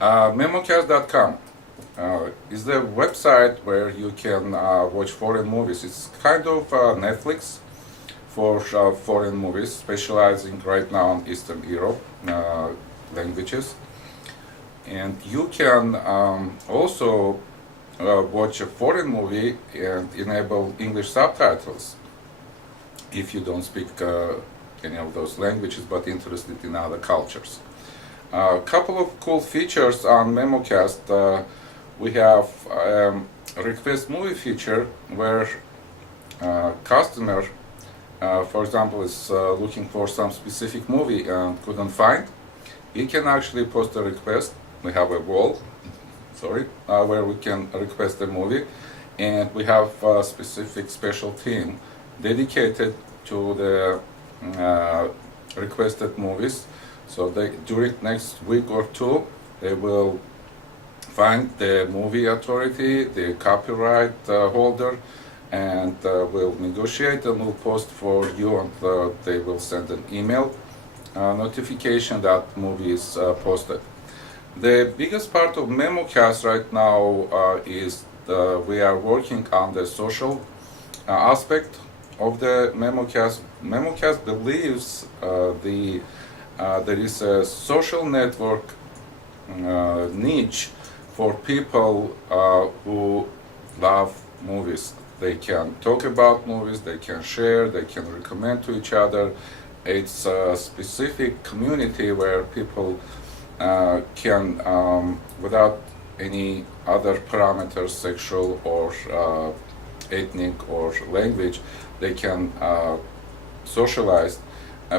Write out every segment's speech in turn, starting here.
Memocast.com is the website where you can watch foreign movies. It's kind of Netflix for foreign movies, specializing right now in Eastern Europe languages. And you can also watch a foreign movie and enable English subtitles if you don't speak any of those languages but interested in other cultures. A couple of cool features on Memocast. We have a request movie feature where customer, for example, is looking for some specific movie and couldn't find. He can actually post a request. We have a wall, where we can request a movie, and we have a specific special team dedicated to the requested movies. So during next week or two, they will find the movie authority, the copyright holder, and will negotiate and will post for you, and they will send an email notification that movie is posted. The biggest part of Memocast right now is we are working on the social aspect of the Memocast. Memocast believes there is a social network niche for people who love movies. They can talk about movies, they can share, they can recommend to each other. It's a specific community where people can, without any other parameters, sexual or ethnic or language, they can socialize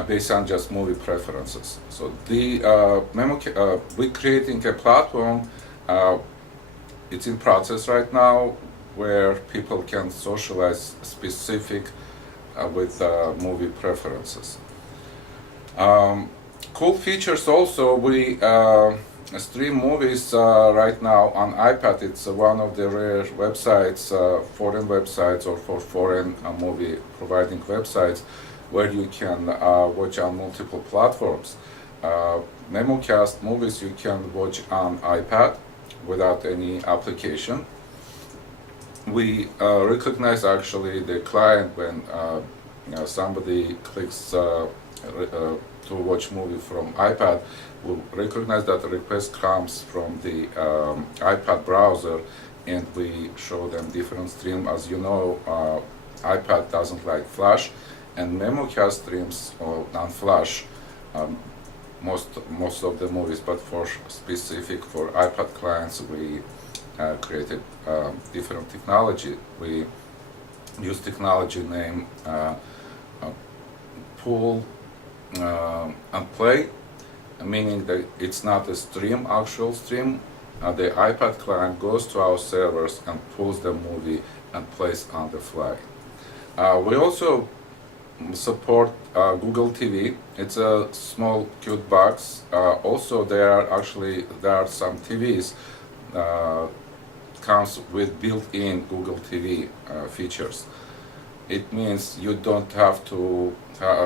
based on just movie preferences. So we're creating a platform. It's in process right now where people can socialize specific with movie preferences. Cool features also, we stream movies right now on iPad. It's one of the rare websites, foreign websites or for foreign movie providing websites where you can watch on multiple platforms. Memocast movies you can watch on iPad without any application. We recognize actually the client when somebody clicks to watch movie from iPad, will recognize that the request comes from the iPad browser, and we show them different stream. As you know, iPad doesn't like Flash, and Memocast streams on Flash most of the movies, but for iPad clients we created different technology. We use technology named pull and play, meaning that it's not a stream, actual stream. The iPad client goes to our servers and pulls the movie and plays on the fly. We also support Google TV. It's a small cute box. Also there are some TVs comes with built-in Google TV features. It means you don't have to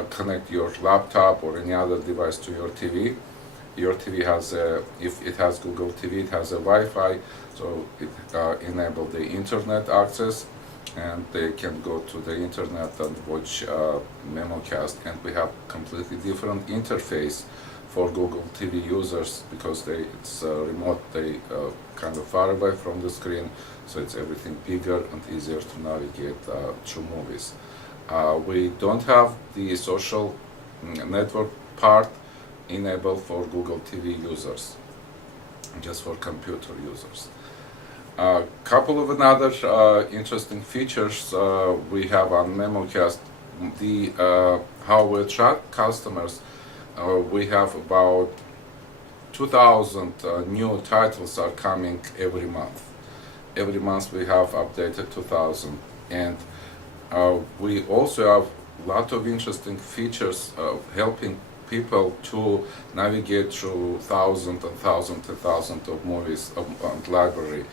connect your laptop or any other device to your TV. Your TV has if it has Google TV, it has a Wi-Fi, so it enables the internet access, and they can go to the internet and watch Memocast. And we have completely different interface for Google TV users because it's remote, they kind of far away from the screen, so it's everything bigger and easier to navigate through movies. We don't have the social network part enabled for Google TV users, just for computer users. A couple of another interesting features we have on Memocast. How we attract customers. We have about 2,000 new titles are coming every month. Every month we have updated 2,000, and we also have a lot of interesting features helping people to navigate through thousands of movies and library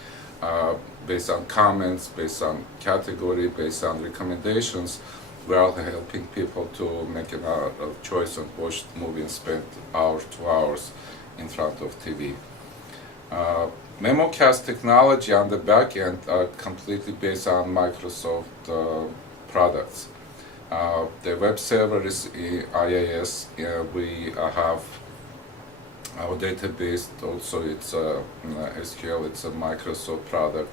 based on comments, based on category, based on recommendations. We are helping people to make a choice and watch the movie and spend 2 hours in front of TV. Memocast technology on the back end are completely based on Microsoft products. The web server is IaaS. We have our database also. It's SQL. It's a Microsoft product.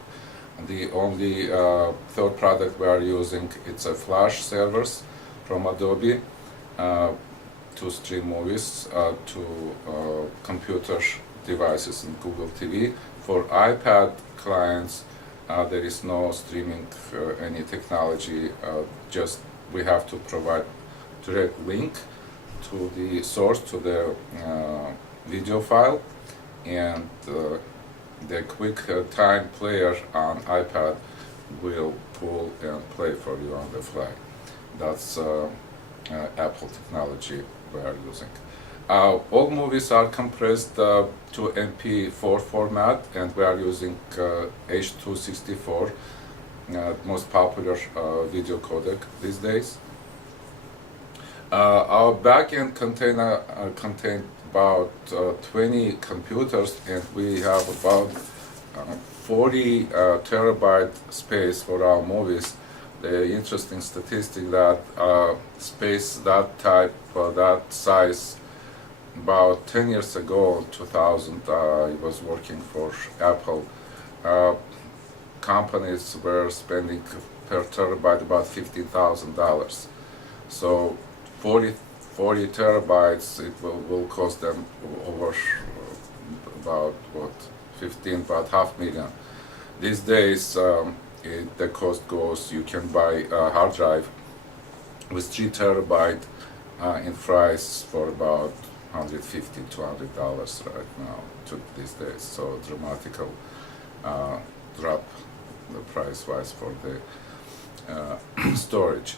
And the only third product we are using, it's a Flash servers from Adobe to stream movies to computer devices and Google TV. For iPad clients, there is no streaming any technology. Just we have to provide direct link to the source, to the video file, and the quick time player on iPad will pull and play for you on the fly. That's Apple technology we are using. All movies are compressed to MP4 format, and we are using H.264, most popular video codec these days. Our backend container contains about 20 computers, and we have about 40 terabyte space for our movies. The interesting statistic that space that type, that size, about 10 years ago, 2000, I was working for Apple. Companies were spending per terabyte about $15,000. So 40 terabytes, it will cost them over about about $500,000. These days, the cost goes, you can buy a hard drive with 3 terabyte in price for about $150, $200 right now these days. So dramatical drop the price wise for the storage.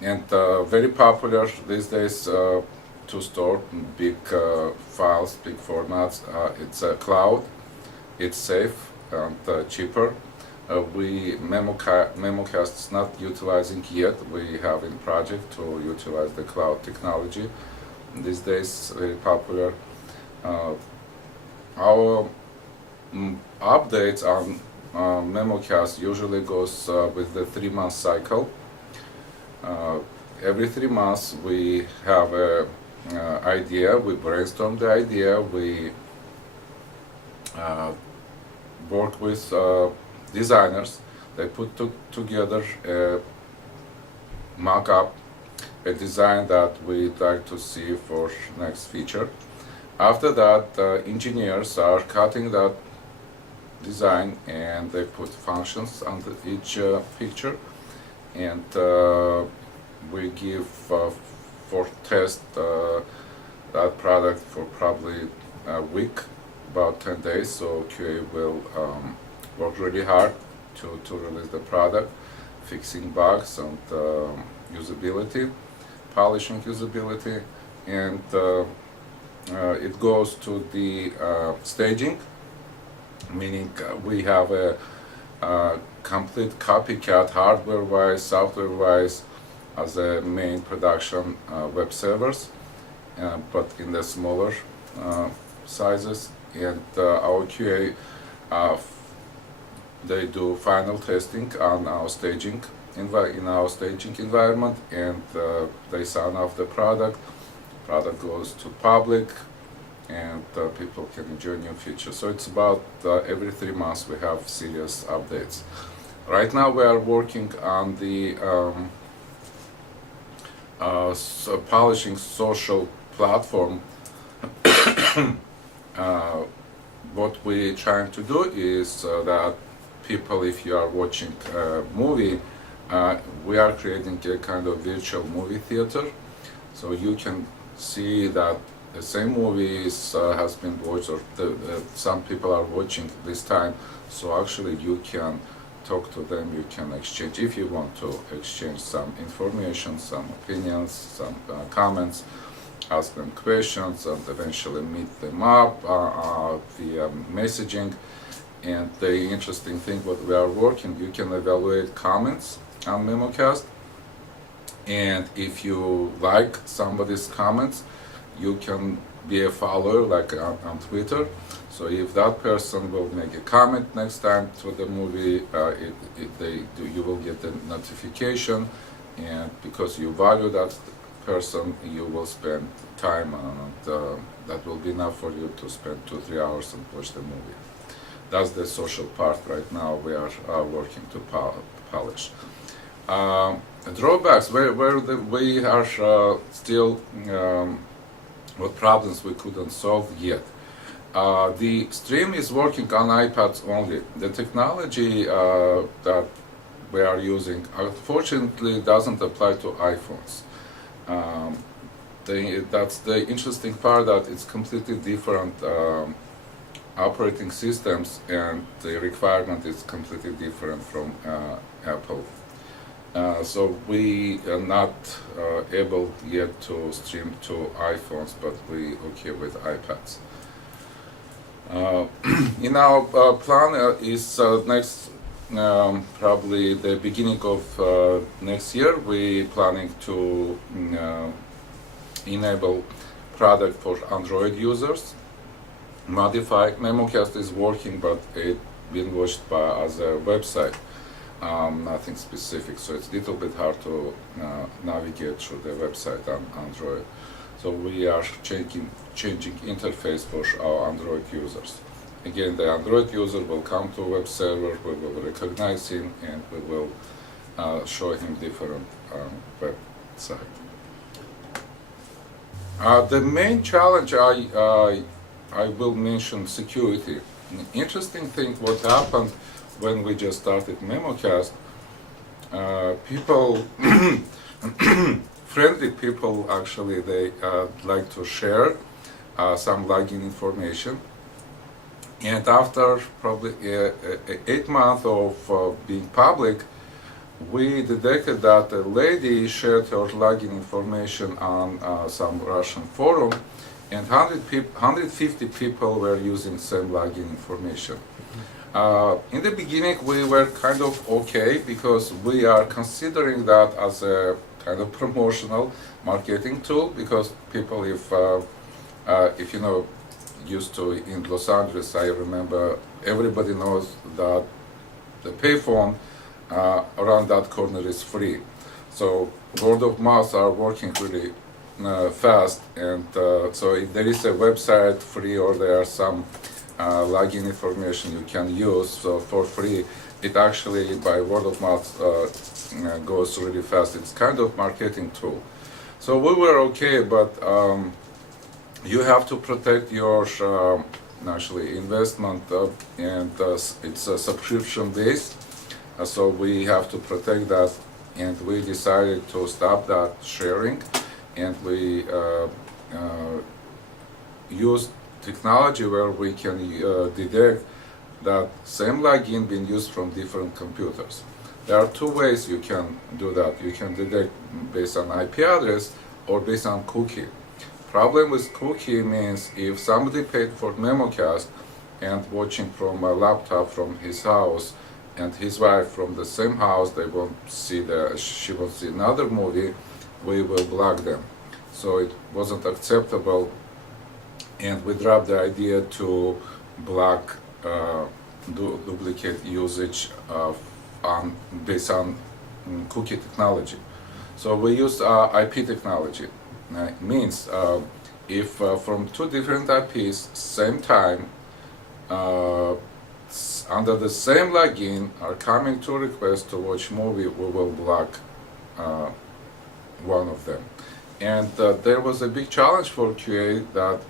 And very popular these days to store big files, big formats. It's a cloud, it's safe and cheaper. Memocast is not utilizing yet. We have in project to utilize the cloud technology. These days, very popular. Our updates on Memocast usually goes with the 3-month cycle. Every 3 months we have a idea, we brainstorm the idea, we work with designers. They put together a mock-up, a design that we'd like to see for next feature. After that, engineers are cutting that design and they put functions on each picture, and we give for test that product for probably a week, about 10 days. So QA will work really hard to release the product, fixing bugs and usability, polishing usability, and it goes to the staging, meaning we have a complete copycat hardware-wise, software-wise, as a main production web servers, but in the smaller sizes. And our QA, they do final testing on our staging environment, and they sign off the product. Product goes to public, and people can enjoy new features. So it's about every 3 months we have serious updates. Right now we are working on the polishing social platform. What we're trying to do is that people, if you are watching a movie, we are creating a kind of virtual movie theater, so you can see that the same movies has been watched, or some people are watching this time. So actually you can talk to them, you can exchange, if you want to exchange some information, some opinions, some comments, ask them questions, and eventually meet them up via messaging. And the interesting thing what we are working, you can evaluate comments on Memocast, and if you like somebody's comments, you can be a follower, like on Twitter. So if that person will make a comment next time to the movie, you will get a notification, and because you value that person, you will spend time on it. That will be enough for you to spend 2-3 hours and watch the movie. That's the social part right now we are working to polish. Drawbacks, where we are still what problems we couldn't solve yet. The stream is working on iPads only. The technology that we are using unfortunately doesn't apply to iPhones. That's the interesting part, that it's completely different operating systems, and the requirement is completely different from Apple. So we are not able yet to stream to iPhones, but we okay with iPads. In our plan is next, probably the beginning of next year, we planning to enable product for Android users. Modify Memocast is working, but it been watched by as a website. Nothing specific, so it's a little bit hard to navigate through the website on Android. So we are changing interface for our Android users. Again, the Android user will come to web server, we will recognize him, and we will show him different website. The main challenge I will mention security. An interesting thing what happened when we just started Memocast, people, friendly people actually, they like to share some login information. And after probably 8 months of being public, we detected that a lady shared her login information on some Russian forum, and 150 people were using same login information. In the beginning, we were kind of okay, because we are considering that as a kind of promotional marketing tool, because people, if you know, used to in Los Angeles, I remember everybody knows that the payphone around that corner is free. So word of mouth are working really fast, and so if there is a website free, or there are some login information you can use so for free, it actually by word of mouth goes really fast. It's kind of marketing tool. So we were okay, but you have to protect your actually investment, and it's a subscription based. So we have to protect that, and we decided to stop that sharing, and we use technology where we can detect that same login being used from different computers. There are two ways you can do that. You can detect based on IP address or based on cookie. Problem with cookie means if somebody paid for Memocast and watching from a laptop from his house, and his wife from the same house, they won't see she won't see another movie, we will block them. So it wasn't acceptable, and we dropped the idea to block duplicate usage based on cookie technology. So we use IP technology. It means if from two different IPs, same time, under the same login are coming to request to watch movie, we will block one of them. And there was a big challenge for QA that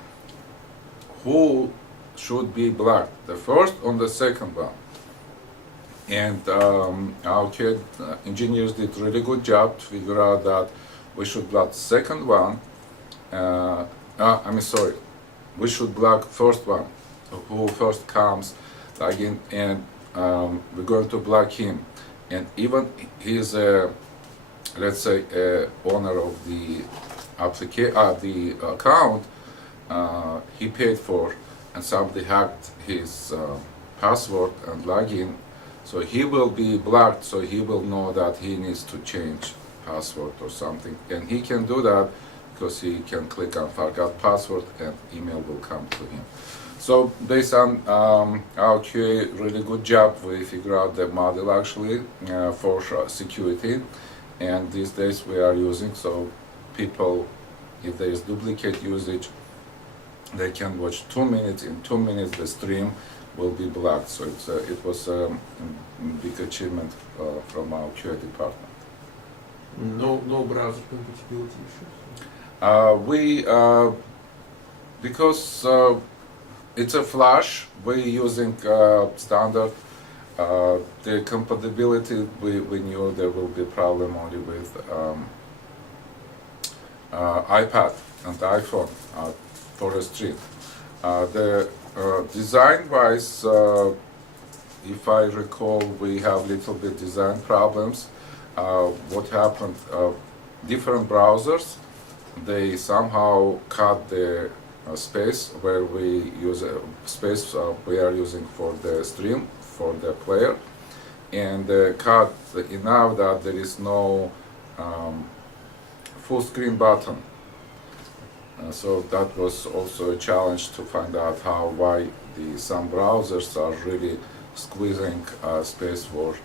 who should be blocked, the first or the second one. And our QA engineers did a really good job to figure out that we should block the second one. We should block first one, who first comes login, and we're going to block him. And even he's let's say owner of the account, he paid for, and somebody hacked his password and login, so he will be blocked. So he will know that he needs to change password or something, and he can do that because he can click on forgot password and email will come to him. So based on our QA, really good job, we figure out the model actually for security, and these days we are using, so people, if there is duplicate usage, they can watch 2 minutes. In 2 minutes the stream will be blocked. So it was a big achievement from our QA department. No browser compatibility issues? Because it's a Flash, we're using standard. The compatibility, we knew there will be a problem only with iPad and iPhone for a stream. The design-wise, if I recall, we have little bit design problems. What happened? Different browsers, they somehow cut the space where we use space we are using for the stream, for the player, and cut enough that there is no full screen button. So that was also a challenge to find out why some browsers are really squeezing space for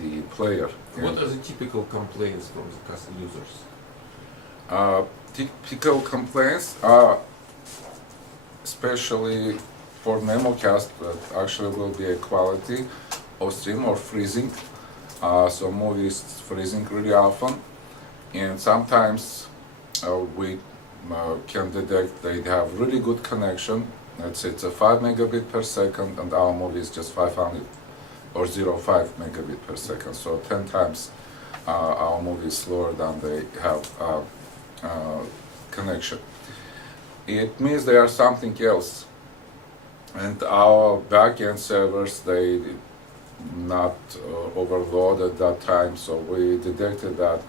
the player. What are the typical complaints from the users? Typical complaints are, especially for Memocast, that actually will be a quality of stream or freezing. So movies freezing really often, and sometimes we can detect they have really good connection. Let's say it's a 5 megabit per second, and our movie is just 500 or 0.5 megabit per second. So 10 times our movie is slower than they have connection. It means they are something else, and our backend servers, they not overloaded that time. So we detected that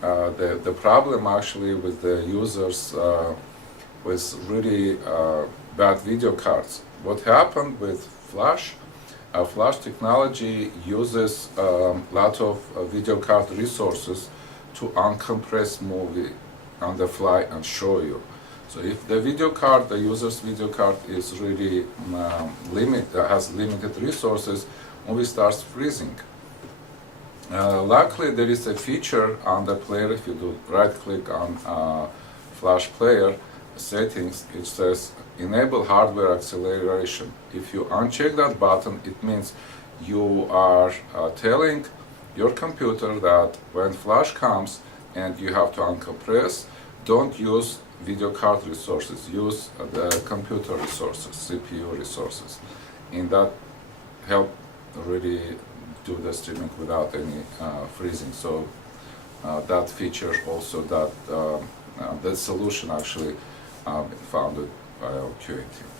the problem actually with the users was really bad video cards. What happened with Flash? Flash technology uses a lot of video card resources to uncompress movie on the fly and show you. So if the video card, the user's video card is really has limited resources, movie starts freezing. Luckily, there is a feature on the player. If you do right-click on Flash player settings, it says enable hardware acceleration. If you uncheck that button, it means you are telling your computer that when Flash comes and you have to uncompress, don't use video card resources, use the computer resources, CPU resources. And that help really do the streaming without any freezing. So that feature also, that solution actually founded by our QA team.